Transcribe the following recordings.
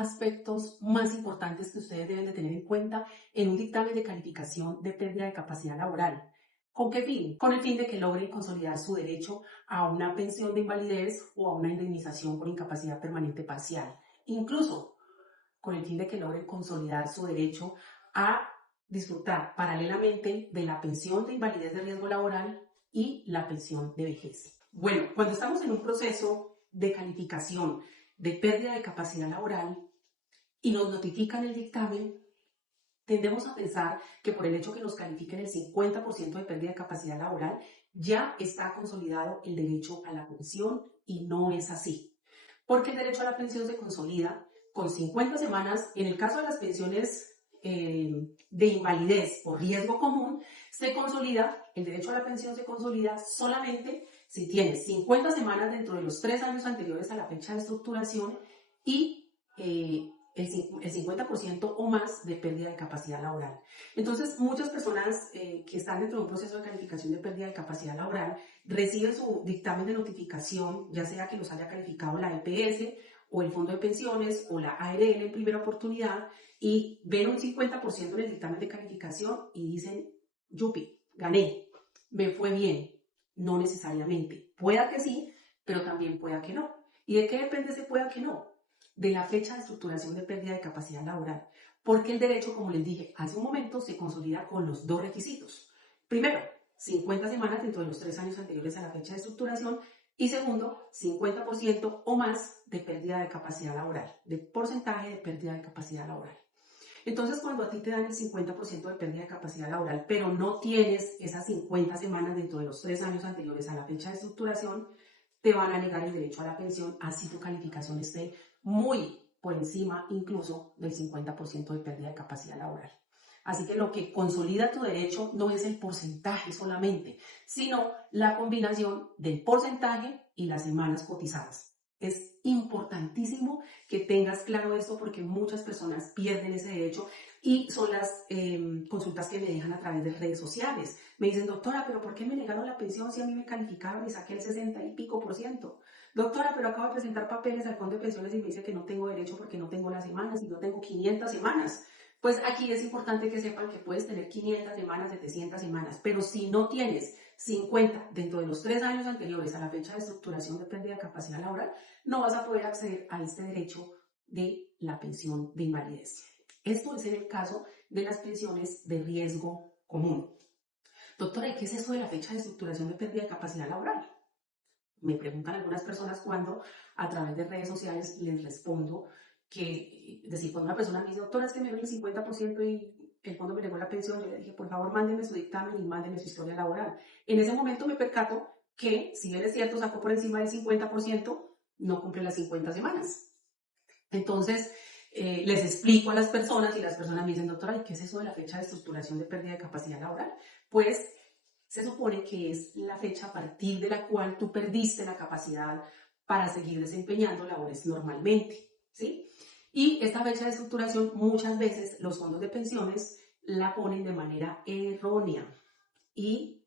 aspectos más importantes que ustedes deben de tener en cuenta en un dictamen de calificación de pérdida de capacidad laboral. ¿Con qué fin? Con el fin de que logren consolidar su derecho a una pensión de invalidez o a una indemnización por incapacidad permanente parcial. Incluso con el fin de que logren consolidar su derecho a disfrutar paralelamente de la pensión de invalidez de riesgo laboral y la pensión de vejez. Bueno, cuando estamos en un proceso de calificación de pérdida de capacidad laboral y nos notifican el dictamen, tendemos a pensar que por el hecho que nos califiquen el 50% de pérdida de capacidad laboral, ya está consolidado el derecho a la pensión, y no es así. Porque el derecho a la pensión se consolida con 50 semanas. En el caso de las pensiones de invalidez por riesgo común, el derecho a la pensión se consolida solamente si tienes 50 semanas dentro de los 3 años anteriores a la fecha de estructuración y el 50% o más de pérdida de capacidad laboral. Entonces, muchas personas que están dentro de un proceso de calificación de pérdida de capacidad laboral reciben su dictamen de notificación, ya sea que los haya calificado la EPS o el Fondo de Pensiones o la ARL en primera oportunidad, y ven un 50% en el dictamen de calificación y dicen, yupi, gané, me fue bien. No necesariamente. Pueda que sí, pero también pueda que no. ¿Y de qué depende ese pueda que no? De la fecha de estructuración de pérdida de capacidad laboral. Porque el derecho, como les dije hace un momento, se consolida con los dos requisitos. Primero, 50 semanas dentro de los 3 años anteriores a la fecha de estructuración. Y segundo, 50% o más de pérdida de capacidad laboral, de porcentaje de pérdida de capacidad laboral. Entonces, cuando a ti te dan el 50% de pérdida de capacidad laboral, pero no tienes esas 50 semanas dentro de los 3 años anteriores a la fecha de estructuración, te van a negar el derecho a la pensión, así tu calificación esté muy por encima incluso del 50% de pérdida de capacidad laboral. Así que lo que consolida tu derecho no es el porcentaje solamente, sino la combinación del porcentaje y las semanas cotizadas. Es importantísimo que tengas claro esto, porque muchas personas pierden ese derecho y son las consultas que me dejan a través de redes sociales. Me dicen, doctora, pero ¿por qué me negaron la pensión si a mí me calificaron y saqué el 60 y pico %? Doctora, pero acabo de presentar papeles al Fondo de Pensiones y me dice que no tengo derecho porque no tengo las semanas y no tengo 500 semanas. Pues aquí es importante que sepan que puedes tener 500 semanas, 700 semanas, pero si no tienes 50 dentro de los 3 años anteriores a la fecha de estructuración de pérdida de capacidad laboral, no vas a poder acceder a este derecho de la pensión de invalidez. Esto es en el caso de las pensiones de riesgo común. Doctora, ¿y qué es eso de la fecha de estructuración de pérdida de capacidad laboral? Me preguntan algunas personas cuando a través de redes sociales les respondo que, es decir, cuando una persona me dice, doctora, es que me dio el 50% y el fondo me negó la pensión, yo le dije, por favor, mándeme su dictamen y mándeme su historia laboral. En ese momento me percato que, si bien es cierto, sacó por encima del 50%, no cumple las 50 semanas. Entonces, les explico a las personas y las personas me dicen, doctora, ¿y qué es eso de la fecha de estructuración de pérdida de capacidad laboral? Pues se supone que es la fecha a partir de la cual tú perdiste la capacidad para seguir desempeñando labores normalmente, ¿sí? Y esta fecha de estructuración muchas veces los fondos de pensiones la ponen de manera errónea e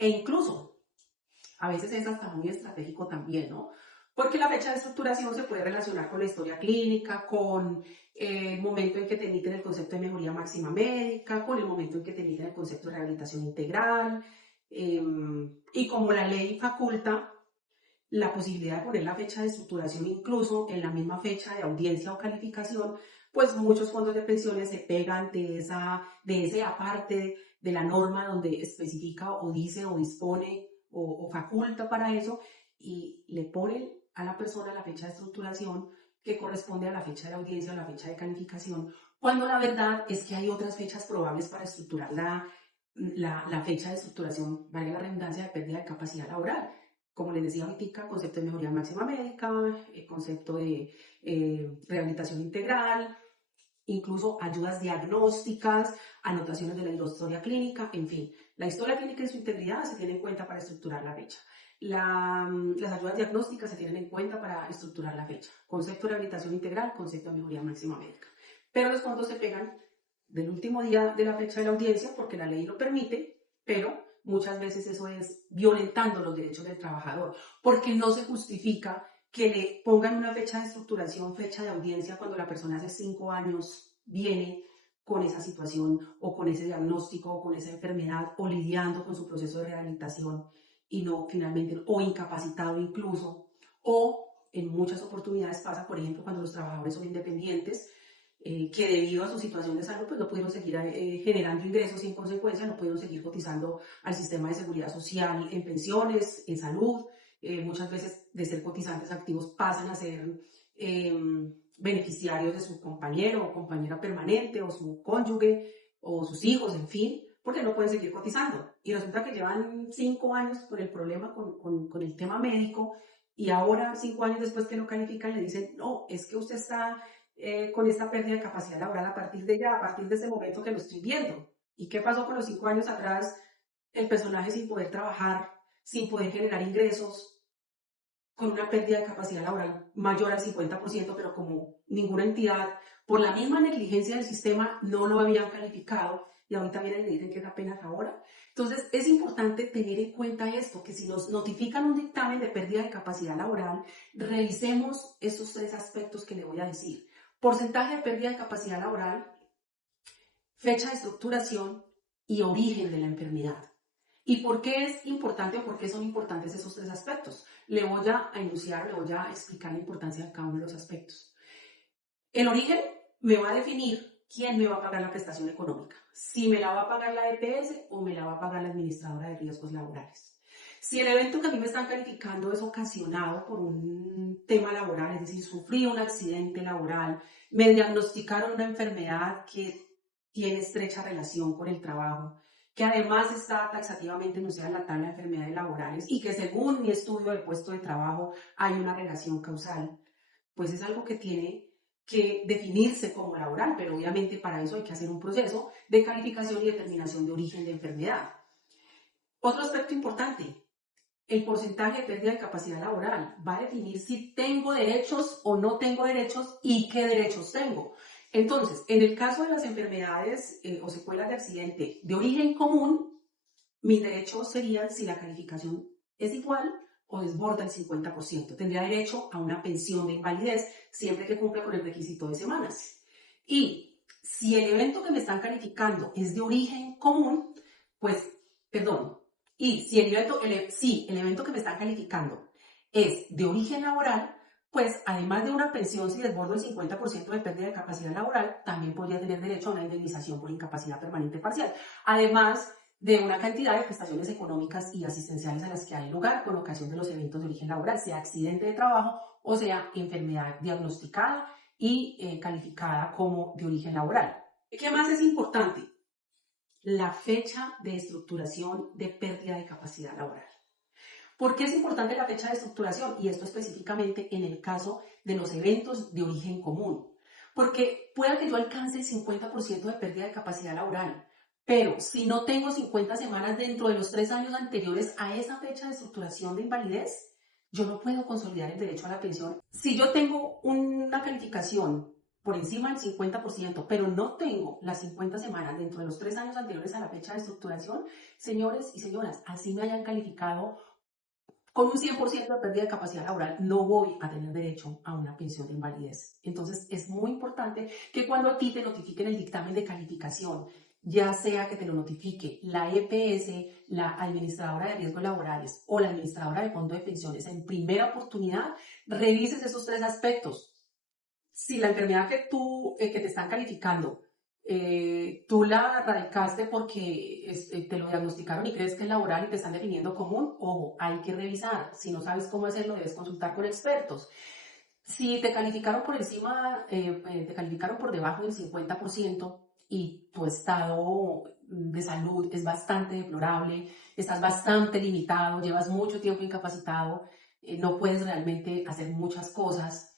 incluso a veces es hasta muy estratégico también, ¿no? Porque la fecha de estructuración se puede relacionar con la historia clínica, con el momento en que te emiten el concepto de mejoría máxima médica, con el momento en que te emiten el concepto de rehabilitación integral, y como la ley faculta la posibilidad de poner la fecha de estructuración incluso en la misma fecha de audiencia o calificación, pues muchos fondos de pensiones se pegan de ese aparte de la norma donde especifica o dice o dispone o faculta para eso, y le ponen a la persona la fecha de estructuración que corresponde a la fecha de audiencia o la fecha de calificación, cuando la verdad es que hay otras fechas probables para estructurar la fecha de estructuración, vale la redundancia, de pérdida de capacidad laboral. Como les decía ahorita, concepto de mejoría máxima médica, concepto de rehabilitación integral, incluso ayudas diagnósticas, anotaciones de la historia clínica, en fin. La historia clínica en su integridad se tiene en cuenta para estructurar la fecha. Las ayudas diagnósticas se tienen en cuenta para estructurar la fecha. Concepto de rehabilitación integral, concepto de mejoría máxima médica. Pero los fondos se pegan del último día de la fecha de la audiencia porque la ley lo permite, pero muchas veces eso es violentando los derechos del trabajador, porque no se justifica que le pongan una fecha de estructuración, fecha de audiencia cuando la persona hace 5 años viene con esa situación o con ese diagnóstico o con esa enfermedad o lidiando con su proceso de rehabilitación y no finalmente, o incapacitado incluso, o en muchas oportunidades pasa, por ejemplo, cuando los trabajadores son independientes, que debido a su situación de salud pues no pudieron seguir generando ingresos y en consecuencia no pudieron seguir cotizando al sistema de seguridad social en pensiones, en salud. Muchas veces de ser cotizantes activos pasan a ser beneficiarios de su compañero o compañera permanente o su cónyuge o sus hijos, en fin, porque no pueden seguir cotizando. Y resulta que llevan 5 años con el problema, con el tema médico, y ahora 5 años después que lo califican le dicen, no, es que usted está con esta pérdida de capacidad laboral a partir de ya, a partir de ese momento que lo estoy viendo. ¿Y qué pasó con los 5 años atrás? El personaje sin poder trabajar, sin poder generar ingresos, con una pérdida de capacidad laboral mayor al 50%, pero como ninguna entidad, por la misma negligencia del sistema, no lo habían calificado y ahorita vienen y le dicen que es apenas ahora. Entonces, es importante tener en cuenta esto, que si nos notifican un dictamen de pérdida de capacidad laboral, revisemos estos 3 aspectos que le voy a decir. Porcentaje de pérdida de capacidad laboral, fecha de estructuración y origen de la enfermedad. ¿Y por qué es importante o por qué son importantes esos 3 aspectos? Le voy a enunciar, le voy a explicar la importancia de cada uno de los aspectos. El origen me va a definir quién me va a pagar la prestación económica, si me la va a pagar la EPS o me la va a pagar la administradora de riesgos laborales. Si el evento que a mí me están calificando es ocasionado por un tema laboral, es decir, sufrí un accidente laboral, me diagnosticaron una enfermedad que tiene estrecha relación con el trabajo, que además está taxativamente enunciada en la tabla de enfermedades laborales y que según mi estudio del puesto de trabajo hay una relación causal, pues es algo que tiene que definirse como laboral, pero obviamente para eso hay que hacer un proceso de calificación y determinación de origen de enfermedad. Otro aspecto importante, el porcentaje de pérdida de capacidad laboral va a definir si tengo derechos o no tengo derechos y qué derechos tengo. Entonces, en el caso de las enfermedades o secuelas de accidente de origen común, mis derechos serían si la calificación es igual o desborda el 50%. Tendría derecho a una pensión de invalidez siempre que cumpla con el requisito de semanas. Y si el evento que me están calificando es de origen común, pues, perdón, y si el evento que me están calificando es de origen laboral, pues además de una pensión si desbordo el 50% de pérdida de capacidad laboral, también podría tener derecho a una indemnización por incapacidad permanente parcial. Además de una cantidad de prestaciones económicas y asistenciales a las que hay lugar con ocasión de los eventos de origen laboral, sea accidente de trabajo o sea enfermedad diagnosticada y calificada como de origen laboral. ¿Qué más es importante? La fecha de estructuración de pérdida de capacidad laboral. ¿Por qué es importante la fecha de estructuración? Y esto específicamente en el caso de los eventos de origen común. Porque pueda que yo alcance el 50% de pérdida de capacidad laboral, pero si no tengo 50 semanas dentro de los 3 años anteriores a esa fecha de estructuración de invalidez, yo no puedo consolidar el derecho a la pensión. Si yo tengo una calificación por encima del 50%, pero no tengo las 50 semanas dentro de los 3 años anteriores a la fecha de estructuración, señores y señoras, así me hayan calificado con un 100% de pérdida de capacidad laboral, no voy a tener derecho a una pensión de invalidez. Entonces, es muy importante que cuando a ti te notifiquen el dictamen de calificación, ya sea que te lo notifique la EPS, la administradora de riesgos laborales o la administradora de fondo de pensiones en primera oportunidad, revises esos 3 aspectos. Si la enfermedad que te están calificando tú la radicaste porque te lo diagnosticaron y crees que es laboral y te están definiendo común, ojo, hay que revisar. Si no sabes cómo hacerlo, debes consultar con expertos. Si te calificaron por encima, te calificaron por debajo del 50% y tu estado de salud es bastante deplorable, estás bastante limitado, llevas mucho tiempo incapacitado, no puedes realmente hacer muchas cosas,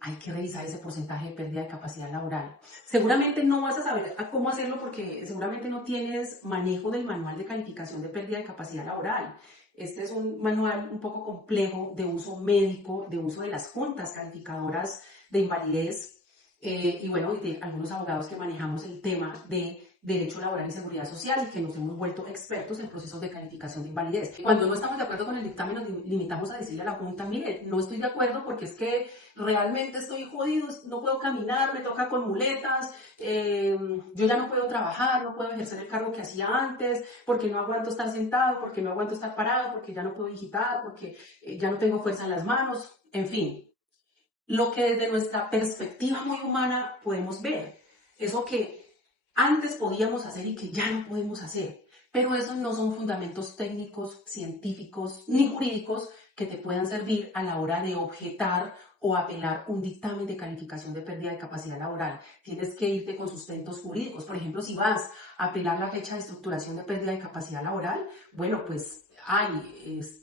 hay que revisar ese porcentaje de pérdida de capacidad laboral. Seguramente no vas a saber cómo hacerlo porque seguramente no tienes manejo del manual de calificación de pérdida de capacidad laboral. Este es un manual un poco complejo de uso médico, de uso de las juntas calificadoras de invalidez y bueno, de algunos abogados que manejamos el tema de Derecho Laboral y Seguridad Social y que nos hemos vuelto expertos en procesos de calificación de invalidez. Cuando no estamos de acuerdo con el dictamen, nos limitamos a decirle a la Junta, mire, no estoy de acuerdo porque es que realmente estoy jodido, no puedo caminar, me toca con muletas, yo ya no puedo trabajar, no puedo ejercer el cargo que hacía antes, porque no aguanto estar sentado, porque no aguanto estar parado, porque ya no puedo digitar, porque ya no tengo fuerza en las manos, en fin. Lo que desde nuestra perspectiva muy humana podemos ver, eso que antes podíamos hacer y que ya no podemos hacer, pero esos no son fundamentos técnicos, científicos ni jurídicos que te puedan servir a la hora de objetar o apelar un dictamen de calificación de pérdida de capacidad laboral. Tienes que irte con sustentos jurídicos. Por ejemplo, si vas a apelar la fecha de estructuración de pérdida de capacidad laboral, bueno, pues,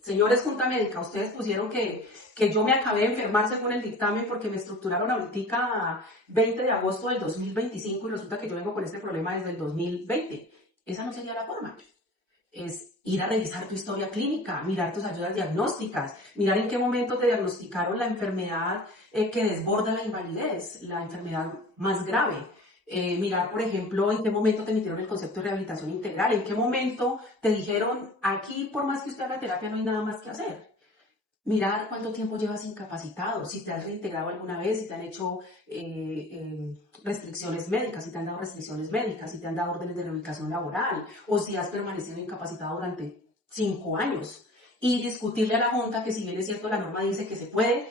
señores Junta Médica, ustedes pusieron que yo me acabé de enfermar según el dictamen porque me estructuraron ahorita 20 de agosto del 2025 y resulta que yo vengo con este problema desde el 2020. Esa no sería la forma. Es ir a revisar tu historia clínica, mirar tus ayudas diagnósticas, mirar en qué momento te diagnosticaron la enfermedad que desborda la invalidez, la enfermedad más grave. Mirar, por ejemplo, en qué momento te emitieron el concepto de rehabilitación integral, en qué momento te dijeron, aquí por más que usted haga terapia no hay nada más que hacer. Mirar cuánto tiempo llevas incapacitado, si te has reintegrado alguna vez, si te han hecho restricciones médicas, si te han dado restricciones médicas, si te han dado órdenes de reubicación laboral o si has permanecido incapacitado durante 5 años. Y discutirle a la Junta que si bien es cierto la norma dice que se puede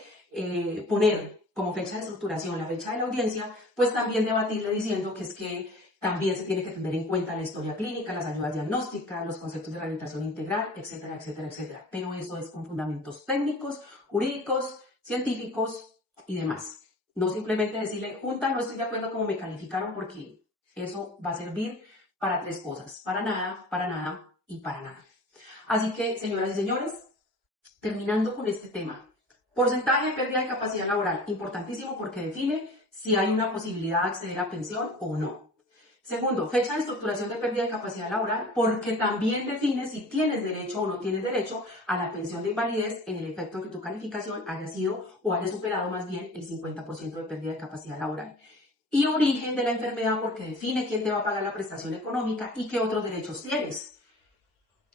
poner como fecha de estructuración la fecha de la audiencia, pues también debatirle diciendo que es que también se tiene que tener en cuenta la historia clínica, las ayudas diagnósticas, los conceptos de rehabilitación integral, etcétera, etcétera, etcétera. Pero eso es con fundamentos técnicos, jurídicos, científicos y demás. No simplemente decirle, Junta, no estoy de acuerdo como me calificaron porque eso va a servir para 3 cosas, para nada y para nada. Así que, señoras y señores, terminando con este tema, porcentaje de pérdida de capacidad laboral, importantísimo porque define si hay una posibilidad de acceder a pensión o no. Segundo, fecha de estructuración de pérdida de capacidad laboral, porque también define si tienes derecho o no tienes derecho a la pensión de invalidez en el efecto de que tu calificación haya sido o haya superado más bien el 50% de pérdida de capacidad laboral. Y origen de la enfermedad, porque define quién te va a pagar la prestación económica y qué otros derechos tienes.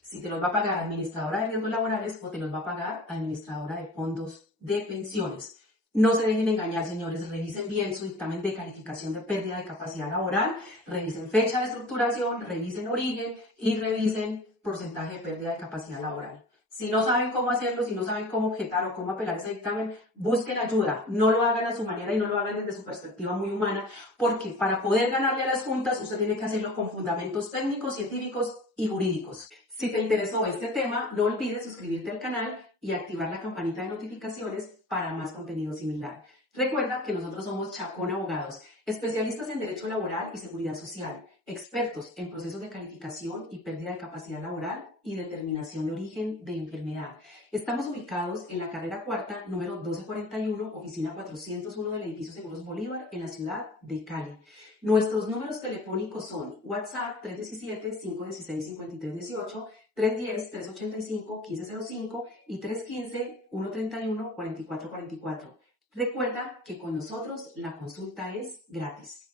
Si te los va a pagar administradora de riesgos laborales o te los va a pagar administradora de fondos de pensiones. No se dejen engañar, señores, revisen bien su dictamen de calificación de pérdida de capacidad laboral, revisen fecha de estructuración, revisen origen y revisen porcentaje de pérdida de capacidad laboral. Si no saben cómo hacerlo, si no saben cómo objetar o cómo apelar ese dictamen, busquen ayuda. No lo hagan a su manera y no lo hagan desde su perspectiva muy humana, porque para poder ganarle a las juntas, usted tiene que hacerlo con fundamentos técnicos, científicos y jurídicos. Si te interesó este tema, no olvides suscribirte al canal y activar la campanita de notificaciones para más contenido similar. Recuerda que nosotros somos Chacón Abogados, especialistas en Derecho Laboral y Seguridad Social, expertos en procesos de calificación y pérdida de capacidad laboral y determinación de origen de enfermedad. Estamos ubicados en la carrera cuarta, número 1241, oficina 401 del edificio Seguros Bolívar, en la ciudad de Cali. Nuestros números telefónicos son WhatsApp 317-516-5318, 310-385-1505 y 315-131-4444. Recuerda que con nosotros la consulta es gratis.